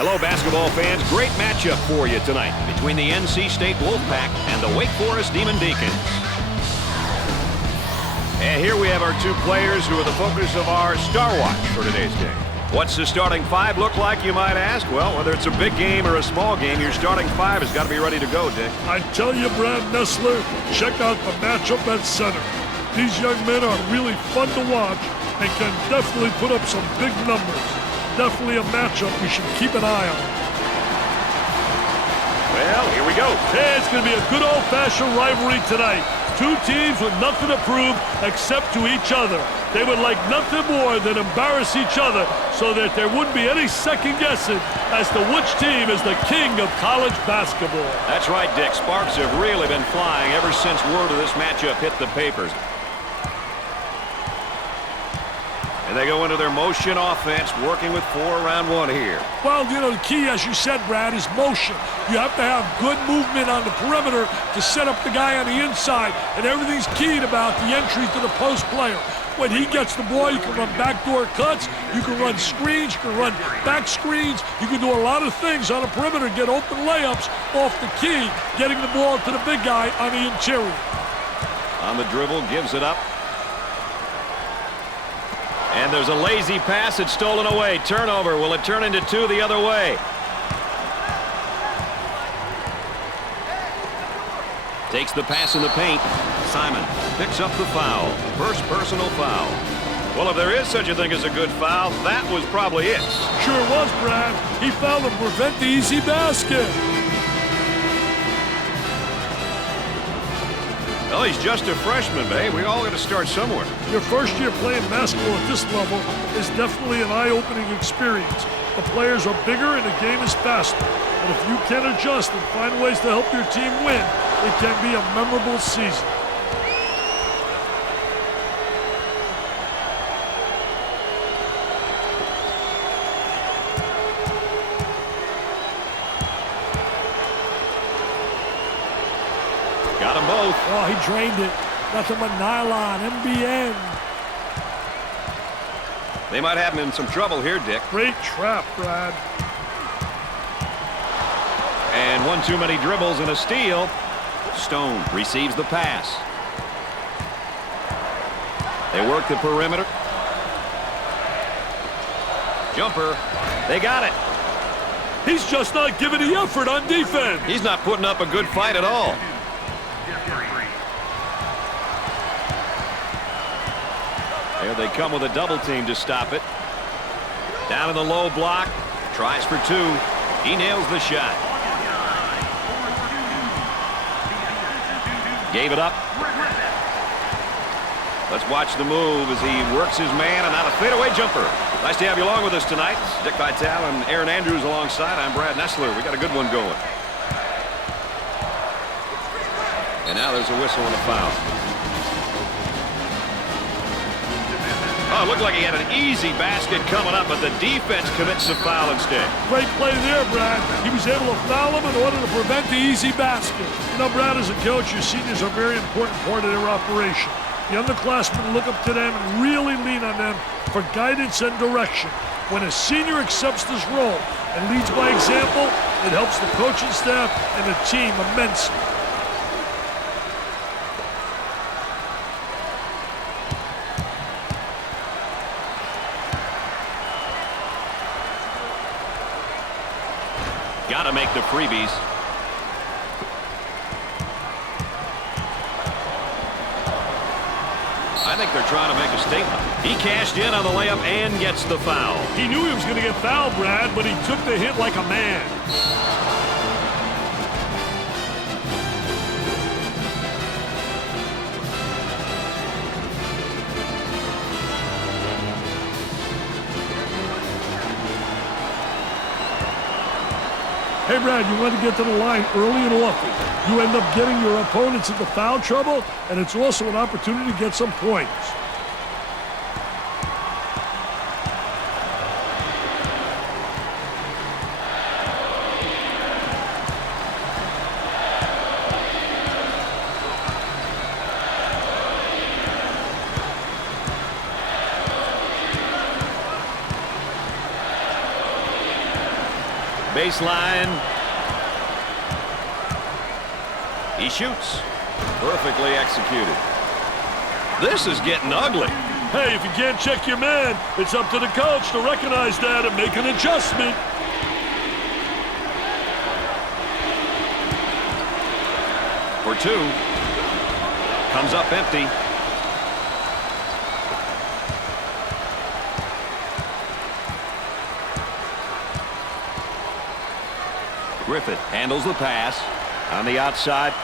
Hello, basketball fans. Great matchup for you tonight between the NC State Wolfpack and the Wake Forest Demon Deacons. And here we have our two players who are the focus of our Star Watch for today's game. What's the starting five look like, you might ask? Well, whether it's a big game or a small game, your starting five has got to be ready to go, Dick. I tell you, Brad Nessler, check out the matchup at center. These young men are really fun to watch and can definitely put up some big numbers. Definitely a matchup we should keep an eye on. Well, here we go. Hey, it's going to be a good old-fashioned rivalry tonight. Two teams with nothing to prove except to each other. They would like nothing more than embarrass each other so that there wouldn't be any second guessing as to which team is the king of college basketball. That's right, Dick. Sparks have really been flying ever since word of this matchup hit the papers. And they go into their motion offense, working with 4 around 1 here. Well, you know, the key, as you said, Brad, is motion. You have to have good movement on the perimeter to set up the guy on the inside, and everything's keyed about the entry to the post player. When he gets the ball, you can run backdoor cuts, you can run screens, you can run back screens, you can do a lot of things on the perimeter, get open layups off the key, getting the ball to the big guy on the interior. On the dribble, gives it up. And there's a lazy pass. It's stolen away. Turnover. Will it turn into 2 the other way? Takes the pass in the paint. Simon picks up the foul. First personal foul. Well, if there is such a thing as a good foul, that was probably it. Sure was, Brad. He fouled to prevent the easy basket. Well, he's just a freshman, but hey, we all got to start somewhere. Your first year playing basketball at this level is definitely an eye-opening experience. The players are bigger and the game is faster. But if you can adjust and find ways to help your team win, it can be a memorable season. Got them both. Oh, he drained it. Nothing but nylon, MBN. They might have him in some trouble here, Dick. Great trap, Brad. And one too many dribbles and a steal. Stone receives the pass. They work the perimeter. Jumper. They got it. He's just not giving the effort on defense. He's not putting up a good fight at all. There they come with a double team to stop it. Down in the low block. Tries for 2. He nails the shot. Gave it up. Let's watch the move as he works his man and out a fadeaway jumper. Nice to have you along with us tonight. Dick Vitale and Aaron Andrews alongside. I'm Brad Nessler. We got a good one going. And now there's a whistle and a foul. Oh, it looked like he had an easy basket coming up, but the defense commits the foul instead. Great play there, Brad. He was able to foul him in order to prevent the easy basket. You know, Brad, as a coach, your seniors are a very important part of their operation. The underclassmen look up to them and really lean on them for guidance and direction. When a senior accepts this role and leads by example, it helps the coaching staff and the team immensely. Got to make the freebies. I think they're trying to make a statement. He cashed in on the layup and gets the foul. He knew he was going to get fouled, Brad, but he took the hit like a man. Hey, Brad, you want to get to the line early and often. You end up getting your opponents into foul trouble, and it's also an opportunity to get some points. Baseline. He shoots. Perfectly executed. This is getting ugly. Hey, if you can't check your man, it's up to the coach to recognize that and make an adjustment. For two. Comes up empty. Griffith handles the pass on the outside.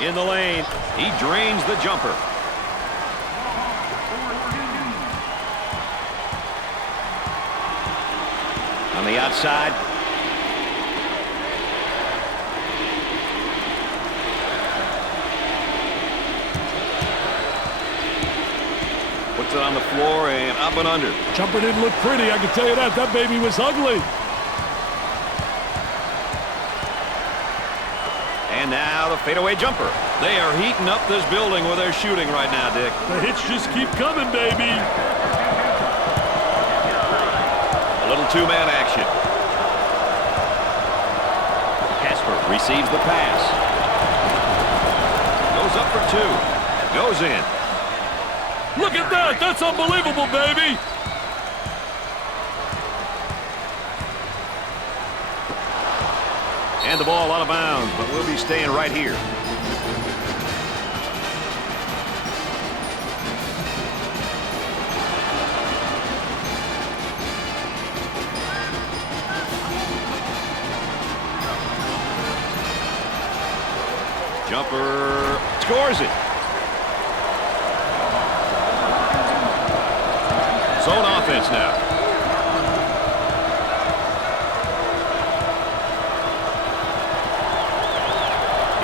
In the lane, he drains the jumper. On the outside. Puts it on the floor and up and under. Jumper didn't look pretty, I can tell you that. That baby was ugly. And now the fadeaway jumper. They are heating up this building with their shooting right now, Dick. The hits just keep coming, baby. A little two-man action. Casper receives the pass. Goes up for two. Goes in. Look at that. That's unbelievable, baby. And the ball out of bounds, but we'll be staying right here. Jumper scores it. Zone offense now.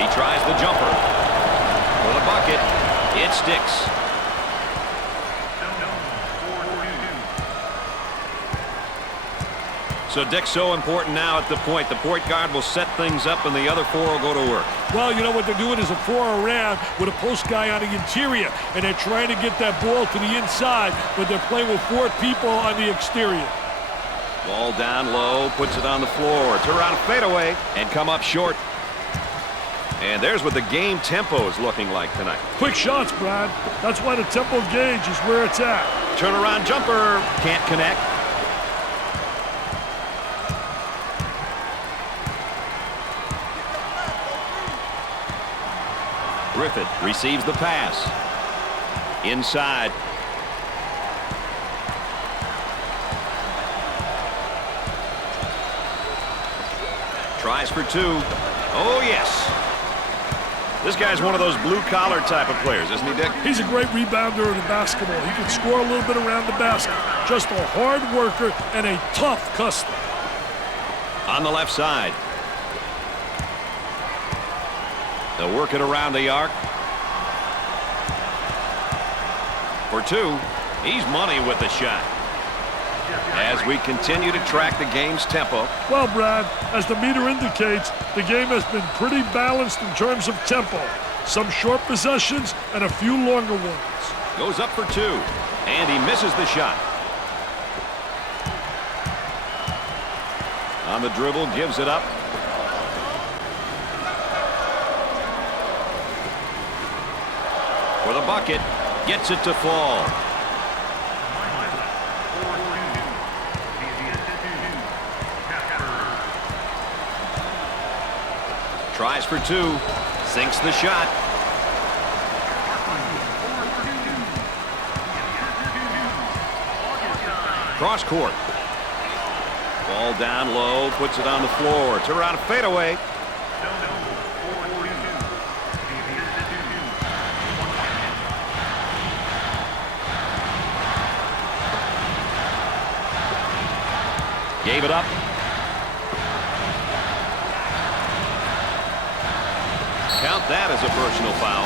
He tries the jumper. For the bucket, it sticks. So Dick's so important now at the point. The point guard will set things up and the other four will go to work. Well, you know what they're doing is a four around with a post guy on the interior, and they're trying to get that ball to the inside, but they're playing with four people on the exterior. Ball down low, puts it on the floor. Turn around fadeaway and come up short. And there's what the game tempo is looking like tonight. Quick shots, Brad. That's why the tempo gauge is where it's at. Turnaround jumper. Can't connect. Griffith receives the pass. Inside. Tries for two. Oh, yes. This guy's one of those blue-collar type of players, isn't he, Dick? He's a great rebounder of the basketball. He can score a little bit around the basket. Just a hard worker and a tough customer. On the left side. They'll work it around the arc. For two. He's money with the shot. As we continue to track the game's tempo. Well, Brad, as the meter indicates, the game has been pretty balanced in terms of tempo. Some short possessions and a few longer ones. Goes up for two, and he misses the shot. On the dribble, gives it up. For the bucket, gets it to fall. Tries for two, sinks the shot. Cross court. Ball down low, puts it on the floor. Turn around a fadeaway. Gave it up. Count that as a personal foul.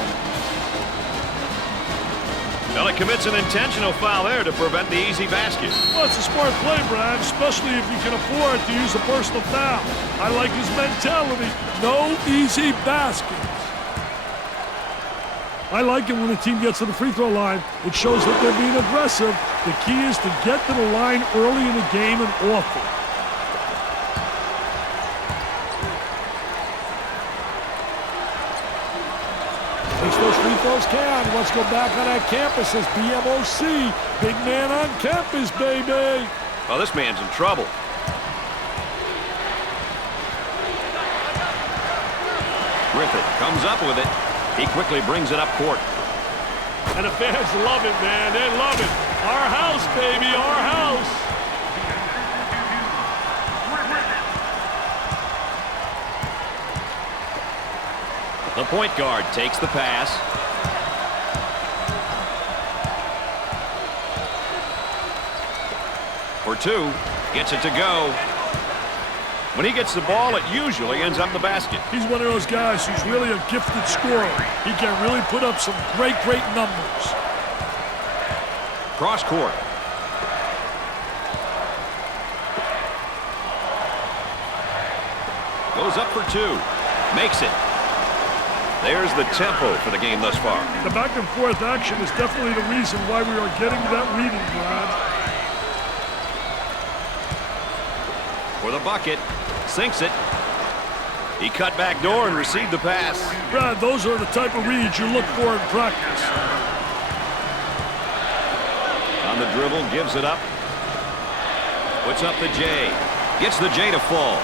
Well, he commits an intentional foul there to prevent the easy basket. Well, it's a smart play, Brad, especially if you can afford to use a personal foul. I like his mentality. No easy baskets. I like it when the team gets to the free throw line. It shows that they're being aggressive. The key is to get to the line early in the game and often. Makes those free throws count. Let's go back on that campus as BMOC. Big man on campus, baby. Well, this man's in trouble. Griffith comes up with it. He quickly brings it up court. And the fans love it, man. They love it. Our house, baby, our house. The point guard takes the pass. For two, gets it to go. When he gets the ball, it usually ends up in the basket. He's one of those guys who's really a gifted scorer. He can really put up some great numbers. Cross court. Goes up for two. Makes it. There's the tempo for the game thus far. The back and forth action is definitely the reason why we are getting that reading, Brad. For the bucket. Sinks it. He cut back door and received the pass. Brad, those are the type of reads you look for in practice. On the dribble, gives it up. Puts up the J. Gets the J to fall.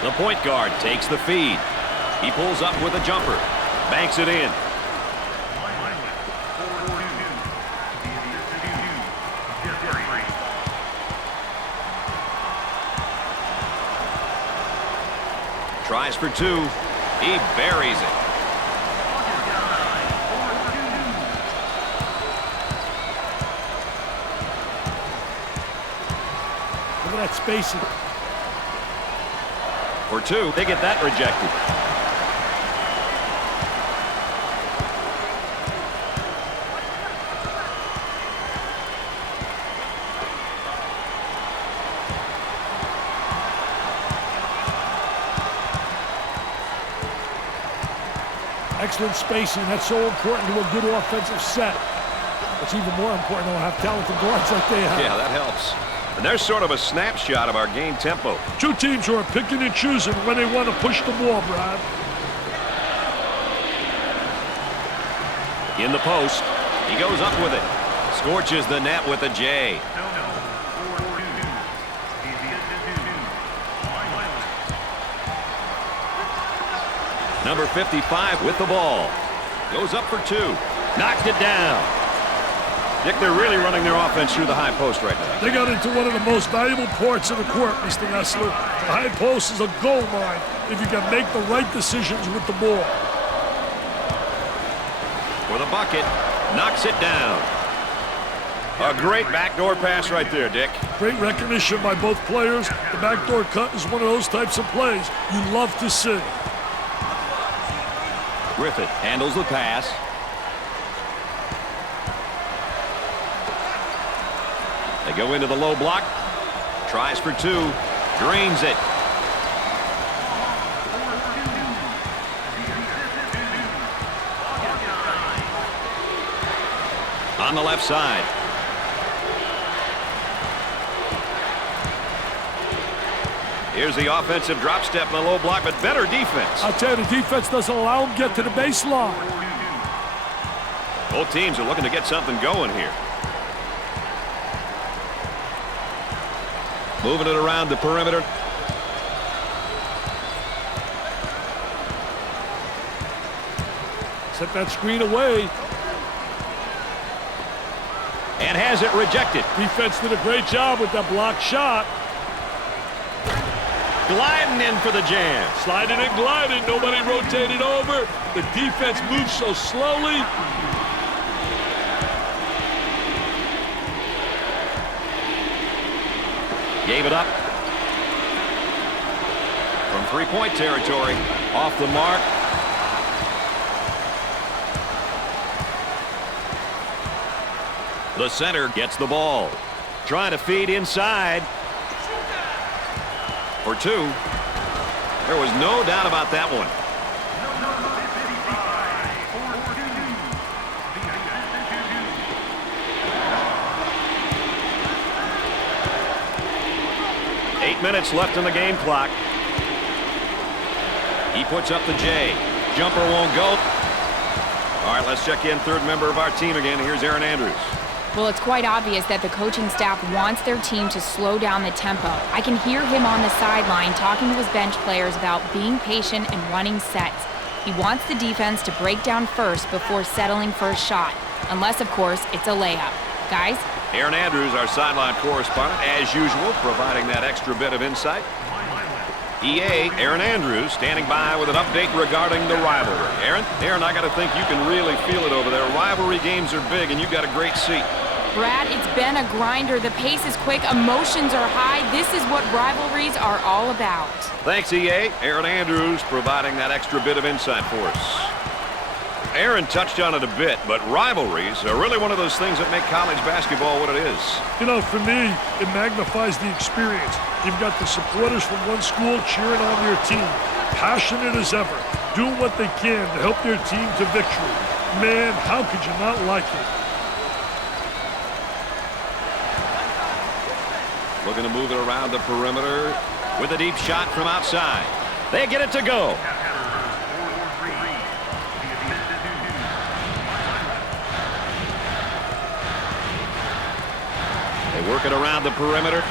The point guard takes the feed. He pulls up with a jumper. Banks it in. Tries for two. He buries it. Look at that spacing. For two, they get that rejected. Excellent spacing. That's so important to a good offensive set. It's even more important to have talented guards like they have. Yeah, that helps. And there's sort of a snapshot of our game tempo. Two teams who are picking and choosing when they want to push the ball, Brad. In the post. He goes up with it. Scorches the net with a J. Number 55 with the ball. Goes up for two. Knocked it down. Dick, they're really running their offense through the high post right now. They got into one of the most valuable parts of the court, Mr. Nessler. The high post is a gold mine if you can make the right decisions with the ball. For the bucket. Knocks it down. A great backdoor pass right there, Dick. Great recognition by both players. The backdoor cut is one of those types of plays you love to see. Griffith handles the pass. They go into the low block. Tries for two. Drains it. On the left side. Here's the offensive drop step in the low block, but better defense. I'll tell you, the defense doesn't allow them to get to the baseline. Both teams are looking to get something going here. Moving it around the perimeter. Set that screen away. And has it rejected. Defense did a great job with that block shot. Gliding in for the jam. Sliding and gliding. Nobody rotated over. The defense moves so slowly. Gave it up. From three-point territory. Off the mark. The center gets the ball. Trying to feed inside. For 2. There was no doubt about that one. Minutes left in the game clock. He puts up the J. Jumper won't go. All right, let's check in third member of our team again. Here's Aaron Andrews. Well, it's quite obvious that the coaching staff wants their team to slow down the tempo. I can hear him on the sideline talking to his bench players about being patient and running sets. He wants the defense to break down first before settling for a shot. Unless, of course, it's a layup. Guys? Aaron Andrews, our sideline correspondent, as usual, providing that extra bit of insight. EA, Aaron Andrews, standing by with an update regarding the rivalry. Aaron, I got to think you can really feel it over there. Rivalry games are big, and you've got a great seat. Brad, it's been a grinder. The pace is quick, emotions are high. This is what rivalries are all about. Thanks, EA. Aaron Andrews providing that extra bit of insight for us. Aaron touched on it a bit, but rivalries are really one of those things that make college basketball what it is. You know, for me, it magnifies the experience. You've got the supporters from one school cheering on their team, passionate as ever, doing what they can to help their team to victory. Man, how could you not like it? Looking to move it around the perimeter with a deep shot from outside. They get it to go. They work it around the perimeter.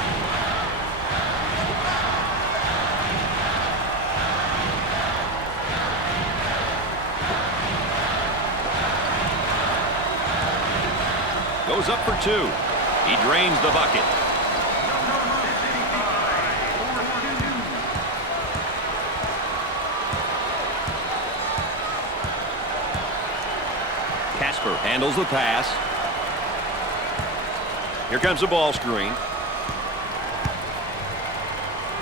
Goes up for 2. He drains the bucket. Casper handles the pass. Here comes the ball screen.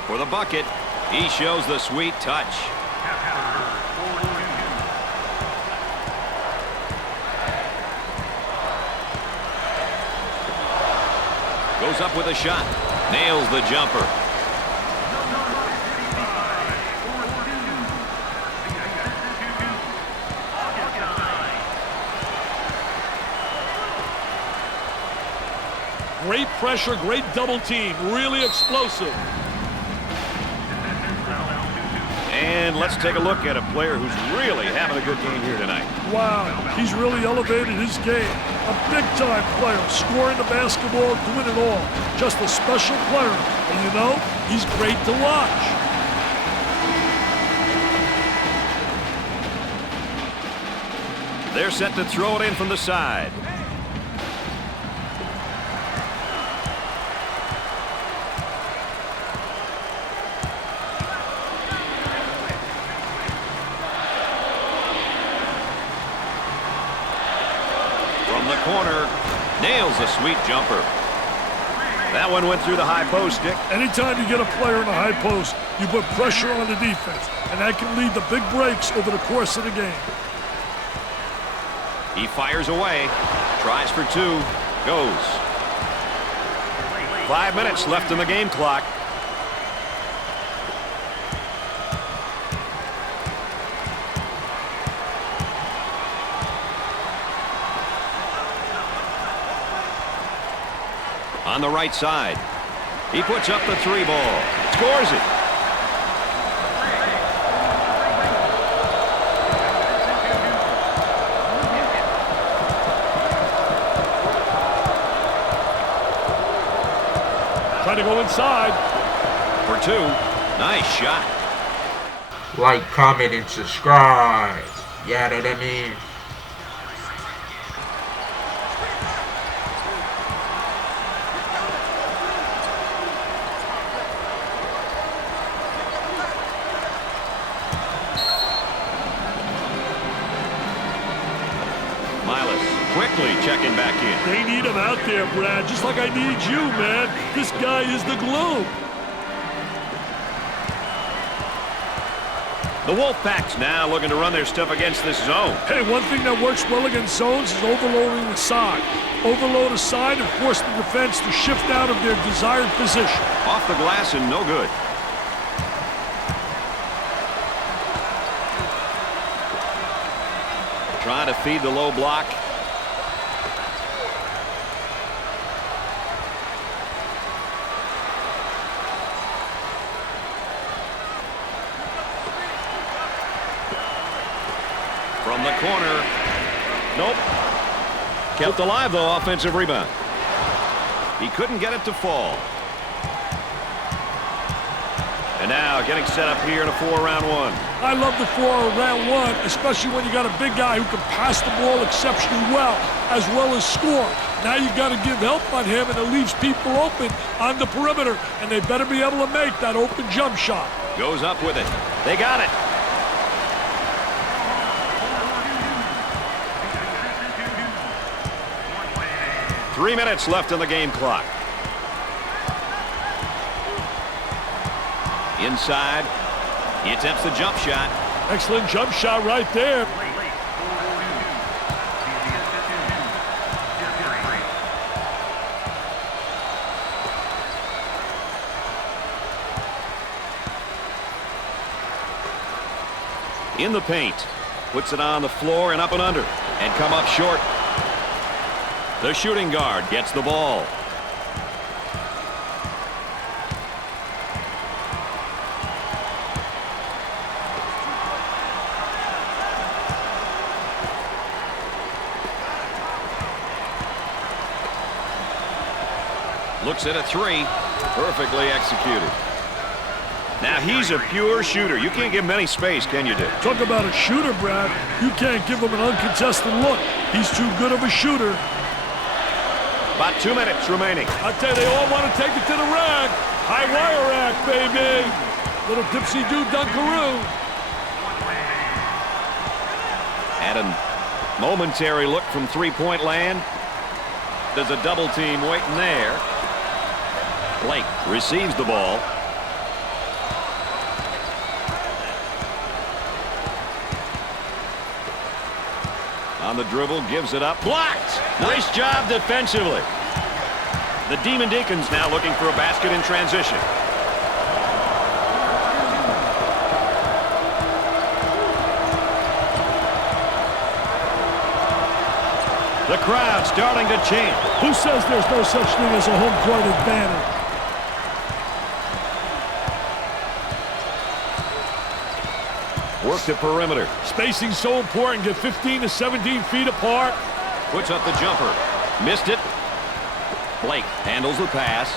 For the bucket, he shows the sweet touch. Goes up with a shot. Nails the jumper. Great pressure, great double team, really explosive. And let's take a look at a player who's really having a good game here tonight. Wow, he's really elevated his game. A big-time player, scoring the basketball, doing it all. Just a special player. And you know, he's great to watch. They're set to throw it in from the side. Corner, nails a sweet jumper. That one went through the high post, Dick. Anytime you get a player in the high post, you put pressure on the defense, and that can lead to big breaks over the course of the game. He fires away, tries for 2, goes. 5 minutes left in the game clock. On the right side, he puts up the 3 ball, scores it. Trying to go inside. For 2, nice shot. Like, comment, and subscribe. Yeah, know what I mean? Quickly checking back in. They need him out there, Brad, just like I need you, man. This guy is the glue. The Wolfpack's now looking to run their stuff against this zone. Hey, one thing that works well against zones is overloading the side. Overload a side and force the defense to shift out of their desired position. Off the glass and no good. Trying to feed the low block. From the corner. Nope. Kept alive, though, offensive rebound. He couldn't get it to fall. And now getting set up here in a 4-round one. I love the 4-round one, especially when you got a big guy who can pass the ball exceptionally well as score. Now you got to give help on him, and it leaves people open on the perimeter, and they better be able to make that open jump shot. Goes up with it. They got it. Three minutes left on the game clock. Inside. He attempts the jump shot. Excellent jump shot right there. In the paint. Puts it on the floor and up and under. And come up short. The shooting guard gets the ball. Looks at a three. Perfectly executed. Now he's a pure shooter. You can't give him any space, can you, Dick? Talk about a shooter, Brad. You can't give him an uncontested look. He's too good of a shooter. About 2 minutes remaining. I tell you, they all want to take it to the rack. High wire rack, baby. Little dipsy-do dunkaroo. And a momentary look from three-point land. There's a double team waiting there. Blake receives the ball. On the dribble, gives it up. Blocked! Nice job defensively. The Demon Deacons now looking for a basket in transition. The crowd starting to chant. Who says there's no such thing as a home court advantage? Work the perimeter. Spacing so important. Get 15 to 17 feet apart. Puts up the jumper. Missed it. Blake handles the pass.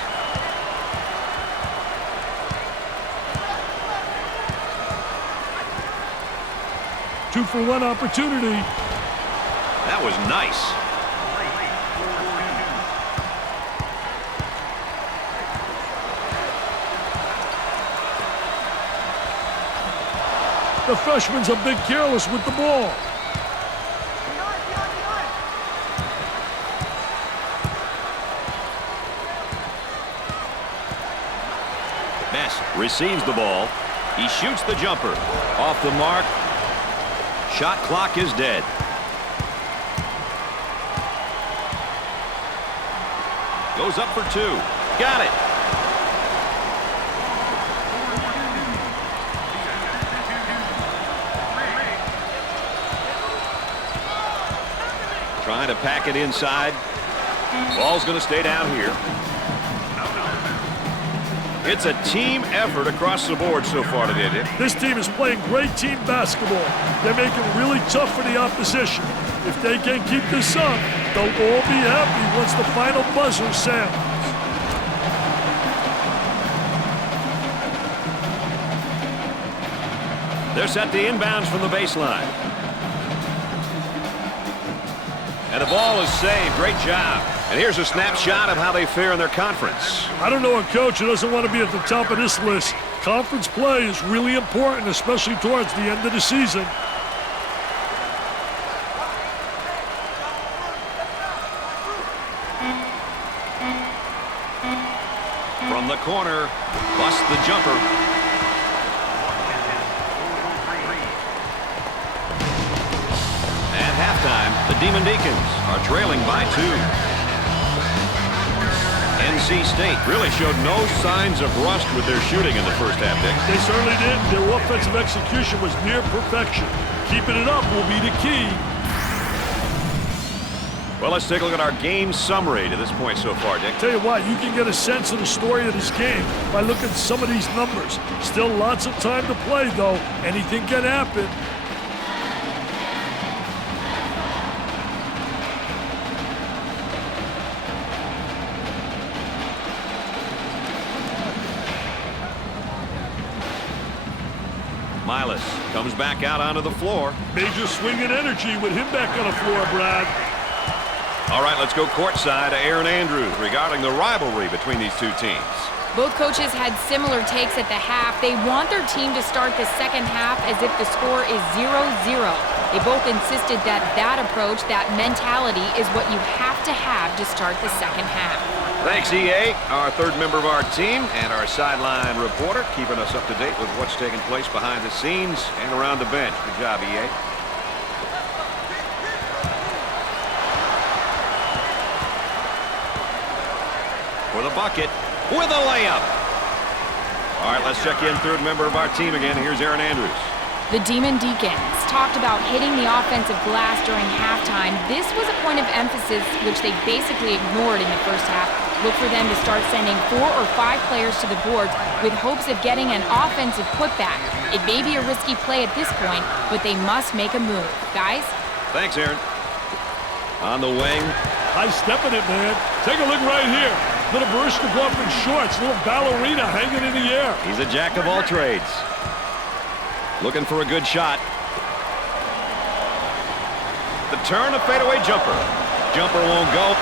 Two-for-one opportunity. That was nice. The freshman's a bit careless with the ball. Best receives the ball. He shoots the jumper. Off the mark. Shot clock is dead. Goes up for two. Got it. Trying to pack it inside. Ball's going to stay down here. It's a team effort across the board so far today, Dick. This team is playing great team basketball. They're making it really tough for the opposition. If they can keep this up, they'll all be happy once the final buzzer sounds. They're set to inbounds from the baseline. And the ball is saved. Great job. And here's a snapshot of how they fare in their conference. I don't know a coach who doesn't want to be at the top of this list. Conference play is really important, especially towards the end of the season. From the corner, busts the jumper. Demon Deacons are trailing by 2. NC State really showed no signs of rust with their shooting in the first half, Dick. They certainly did. Their offensive execution was near perfection. Keeping it up will be the key. Well, let's take a look at our game summary to this point so far, Dick. Tell you what, you can get a sense of the story of this game by looking at some of these numbers. Still lots of time to play, though. Anything can happen. Miles comes back out onto the floor. Major swing in energy with him back on the floor, Brad. All right, let's go courtside to Aaron Andrews regarding the rivalry between these two teams. Both coaches had similar takes at the half. They want their team to start the second half as if the score is 0-0. They both insisted that that approach, that mentality, is what you have to start the second half. Thanks, EA, our third member of our team, and our sideline reporter, keeping us up to date with what's taking place behind the scenes and around the bench. Good job, EA. For the bucket, with a layup. All right, let's check in third member of our team again. Here's Aaron Andrews. The Demon Deacons talked about hitting the offensive glass during halftime. This was a point of emphasis which they basically ignored in the first half. Look for them to start sending 4 or 5 players to the boards with hopes of getting an offensive putback. It may be a risky play at this point, but they must make a move. Guys? Thanks, Aaron. On the wing. High stepping it, man. Take a look right here. Little Baryshnikov in shorts, little ballerina hanging in the air. He's a jack of all trades. Looking for a good shot. The turn, a fadeaway jumper. Jumper won't go.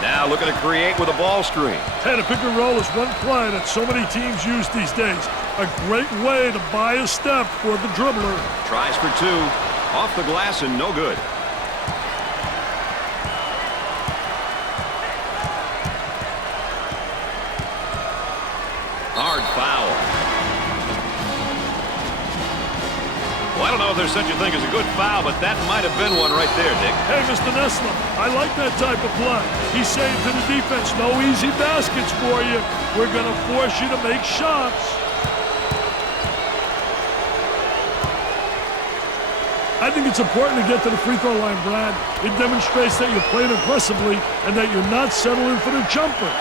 Now looking to create with a ball screen. Hey, the pick and roll is one play that so many teams use these days. A great way to buy a step for the dribbler. Tries for 2. Off the glass and no good. Hard foul. Well, I don't know if there's such a thing as a good foul, but that might have been one right there, Dick. Hey, Mr. Nessler, I like that type of play. He's saying to the defense, no easy baskets for you. We're going to force you to make shots. I think it's important to get to the free throw line, Brad. It demonstrates that you're playing aggressively and that you're not settling for the jumper.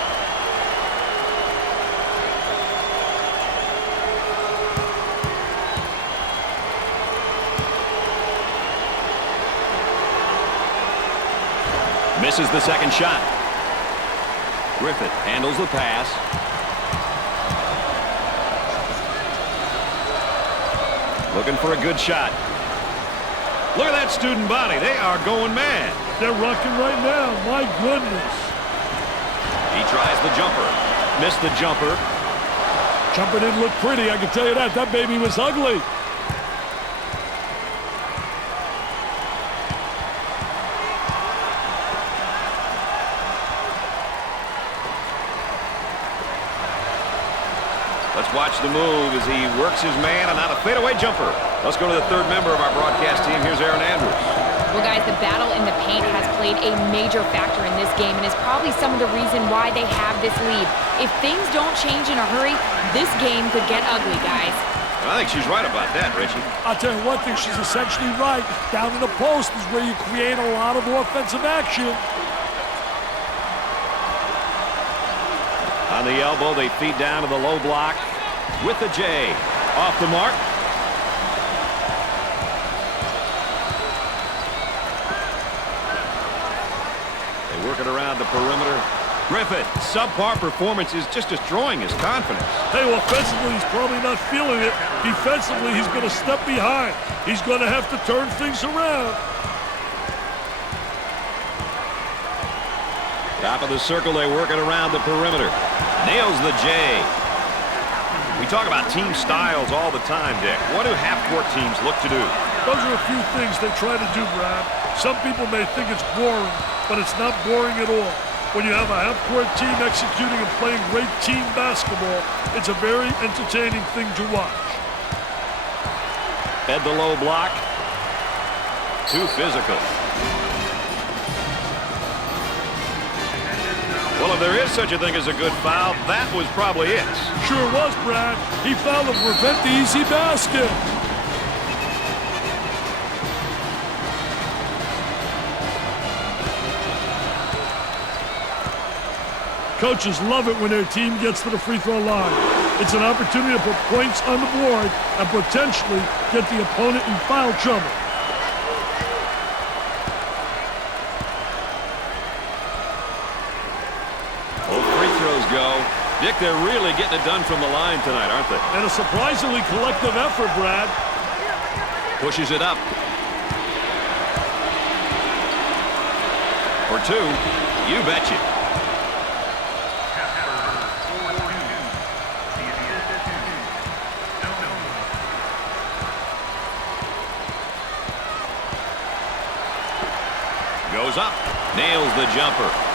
Misses the second shot. Griffith handles the pass. Looking for a good shot. Look at that student body. They are going mad. They're rocking right now. My goodness. He tries the jumper. Missed the jumper. Jumper didn't look pretty, I can tell you that. That baby was ugly. Let's watch the move as he works his man and not a fadeaway jumper. Let's go to the third member of our broadcast team. Here's Aaron Andrews. Well, guys, the battle in the paint has played a major factor in this game and is probably some of the reason why they have this lead. If things don't change in a hurry, this game could get ugly, guys. I think she's right about that, Richie. I'll tell you one thing, she's essentially right. Down in the post is where you create a lot of offensive action. On the elbow, they feed down to the low block with the J. Off the mark. They work it around the perimeter. Griffith, subpar performance is just destroying his confidence. Hey, offensively, he's probably not feeling it. Defensively, he's going to step behind. He's going to have to turn things around. Top of the circle, they work it around the perimeter. Nails the J. We talk about team styles all the time, Dick. What do half-court teams look to do? Those are a few things they try to do, Brad. Some people may think it's boring, but it's not boring at all. When you have a half-court team executing and playing great team basketball, it's a very entertaining thing to watch. Fed the low block. Too physical. Well, if there is such a thing as a good foul, that was probably it. Sure was, Brad. He fouled to prevent the easy basket. Coaches love it when their team gets to the free throw line. It's an opportunity to put points on the board and potentially get the opponent in foul trouble. Dick, they're really getting it done from the line tonight, aren't they? And a surprisingly collective effort, Brad. Pushes it up. For two. You betcha. Goes up. Nails the jumper.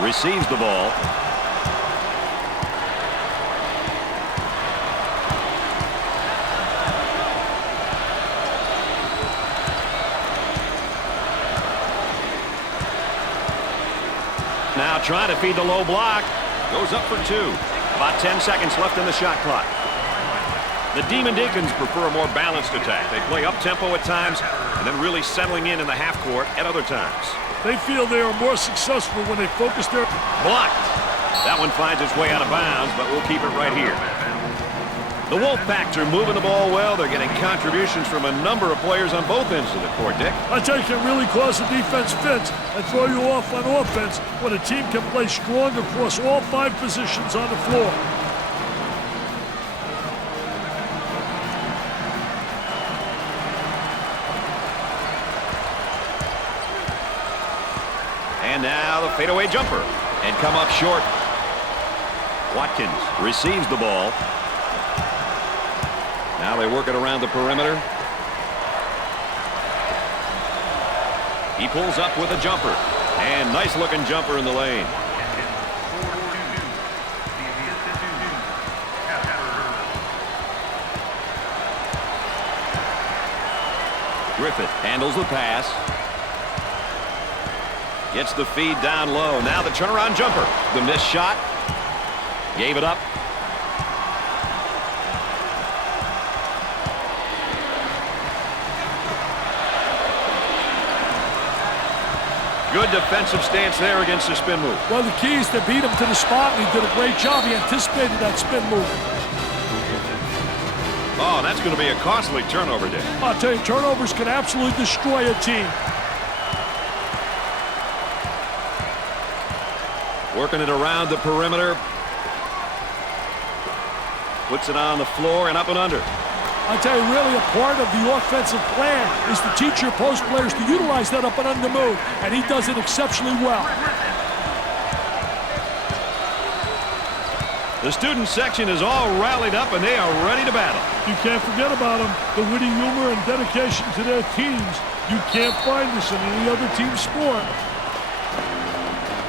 Receives the ball. Now trying to feed the low block. Goes up for two. About 10 seconds left in the shot clock. The Demon Deacons prefer a more balanced attack. They play up-tempo at times and then really settling in the half court at other times. They feel they are more successful when they focus their... Blocked. That one finds its way out of bounds, but we'll keep it right here. The Wolfpacks are moving the ball well. They're getting contributions from a number of players on both ends of the court, Dick. I tell you, it can really cause the defense fits and throw you off on offense when a team can play strong across all 5 positions on the floor. And now the fadeaway jumper. And come up short. Watkins receives the ball. Now they work it around the perimeter. He pulls up with a jumper. And nice looking jumper in the lane. Griffith handles the pass. Gets the feed down low. Now the turnaround jumper. The missed shot. Gave it up. Good defensive stance there against the spin move. Well, the key is to beat him to the spot, and he did a great job. He anticipated that spin move. Oh, that's going to be a costly turnover, Dick. I'll tell you, turnovers can absolutely destroy a team. Working it around the perimeter. Puts it on the floor and up and under. I tell you, really a part of the offensive plan is to teach your post players to utilize that up and under move, and he does it exceptionally well. The student section is all rallied up and they are ready to battle. You can't forget about them. The witty humor and dedication to their teams. You can't find this in any other team sport.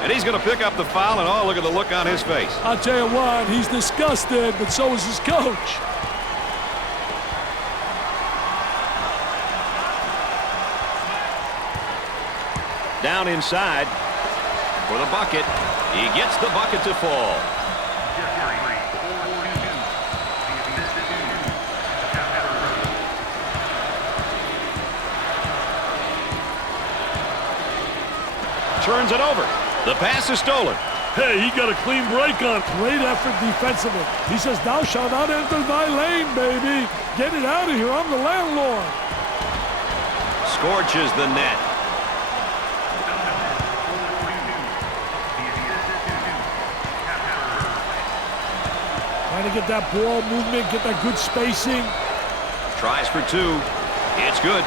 And he's going to pick up the foul, and oh, look at the look on his face. I'll tell you what, he's disgusted, but so is his coach. Down inside for the bucket. He gets the bucket to fall. Turns it over. The pass is stolen. Hey, he got a clean break on. Great effort defensively. He says, thou shalt not enter thy lane, baby. Get it out of here. I'm the landlord. Scorches the net. Trying to get that ball movement, get that good spacing. Tries for two. It's good.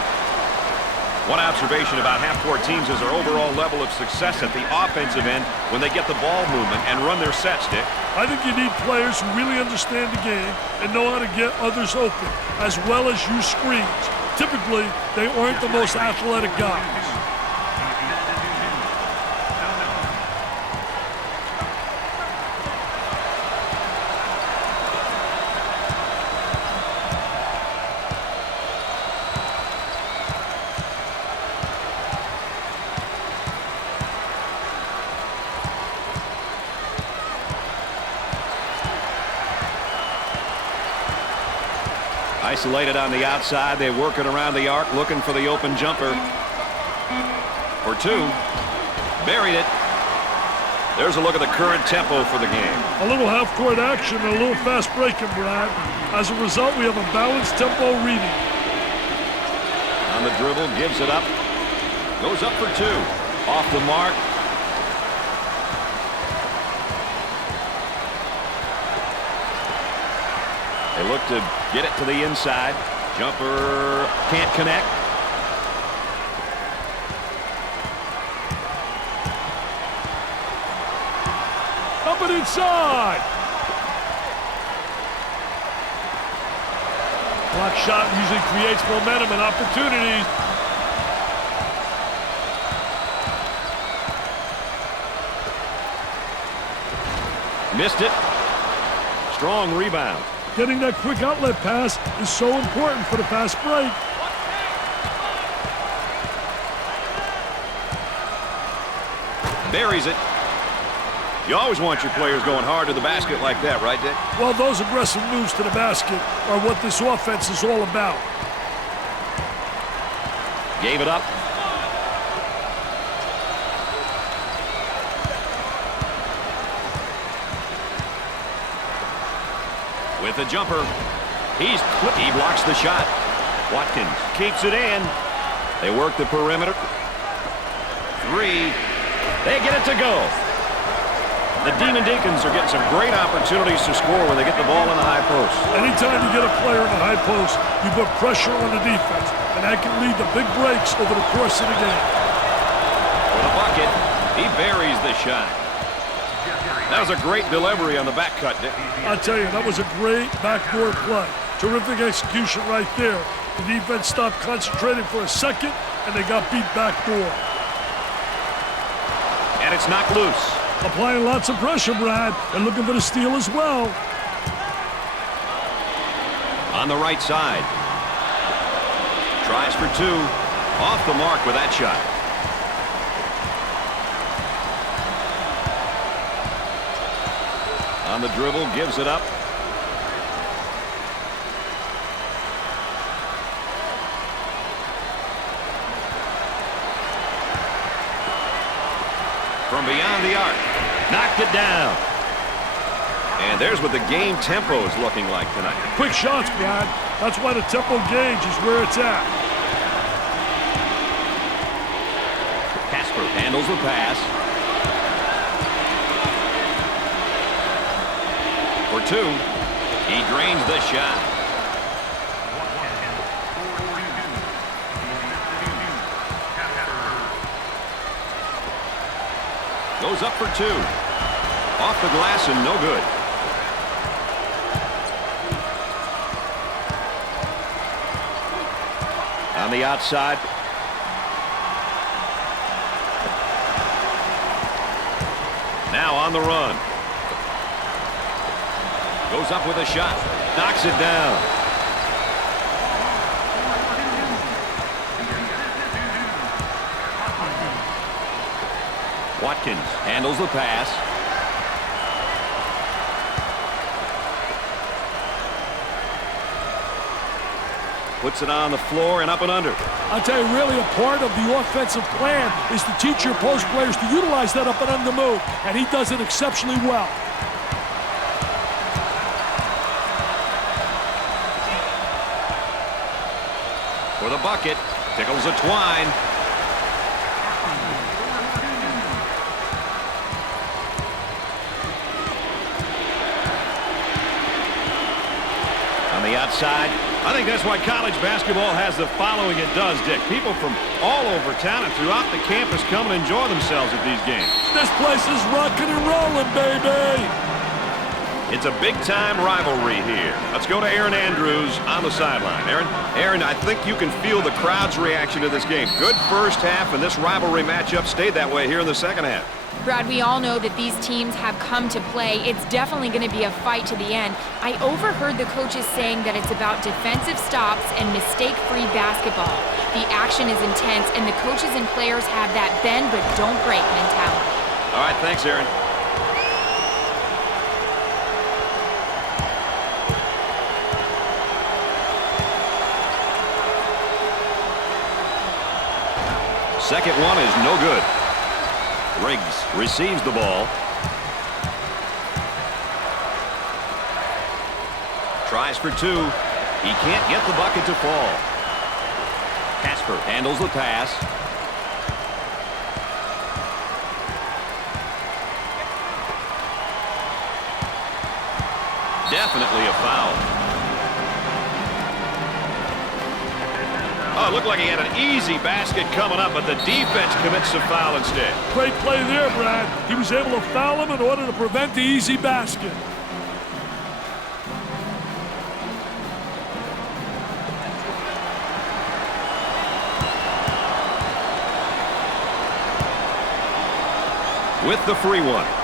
One observation about half-court teams is their overall level of success at the offensive end when they get the ball movement and run their sets, Dick. I think you need players who really understand the game and know how to get others open, as well as use screens. Typically, they aren't the most athletic guys. Isolated on the outside. They're working around the arc, looking for the open jumper. For two. Buried it. There's a look at the current tempo for the game. A little half-court action and a little fast breaking, Brad. As a result, we have a balanced tempo reading. On the dribble, gives it up. Goes up for two. Off the mark. They look to get it to the inside. Jumper can't connect. Up and inside. Block shot usually creates momentum and opportunities. Missed it. Strong rebound. Getting that quick outlet pass is so important for the fast break. Buries it. You always want your players going hard to the basket like that, right, Dick? Well, those aggressive moves to the basket are what this offense is all about. Gave it up. With a jumper. He blocks the shot. Watkins keeps it in. They work the perimeter. Three. They get it to go. The Demon Deacons are getting some great opportunities to score when they get the ball in the high post. Anytime you get a player in the high post, you put pressure on the defense, and that can lead to big breaks over the course of the game. For the bucket, he buries the shot. That was a great delivery on the back cut, Dick. I tell you, that was a great backdoor play. Terrific execution right there. The defense stopped concentrating for a second, and they got beat backdoor. And it's knocked loose. Applying lots of pressure, Brad, and looking for the steal as well. On the right side. Tries for two. Off the mark with that shot. On the dribble, gives it up. From beyond the arc. Knocked it down. And there's what the game tempo is looking like tonight. Quick shots, Brad. That's why the tempo gauge is where it's at. Casper handles the pass. For two. He drains the shot. Goes up for two. Off the glass and no good. On the outside. Now on the run. Goes up with a shot. Knocks it down. Watkins handles the pass. Puts it on the floor and up and under. I'll tell you, really a part of the offensive plan is to teach your post players to utilize that up and under move, and he does it exceptionally well. For the bucket, tickles a twine. On the outside. I think that's why college basketball has the following it does, Dick. People from all over town and throughout the campus come and enjoy themselves at these games. This place is rocking and rolling, baby. It's a big-time rivalry here. Let's go to Aaron Andrews on the sideline. Aaron, I think you can feel the crowd's reaction to this game. Good first half, and this rivalry matchup stayed that way here in the second half. Brad, we all know that these teams have come to play. It's definitely going to be a fight to the end. I overheard the coaches saying that it's about defensive stops and mistake-free basketball. The action is intense, and the coaches and players have that bend but don't break mentality. All right, thanks, Aaron. second one is no good. Riggs receives the ball. Tries for two. He can't get the bucket to fall. Casper handles the pass. Definitely a foul. Oh, it looked like he had an easy basket coming up, but the defense commits a foul instead. Great play there, Brad. He was able to foul him in order to prevent the easy basket. With the free one.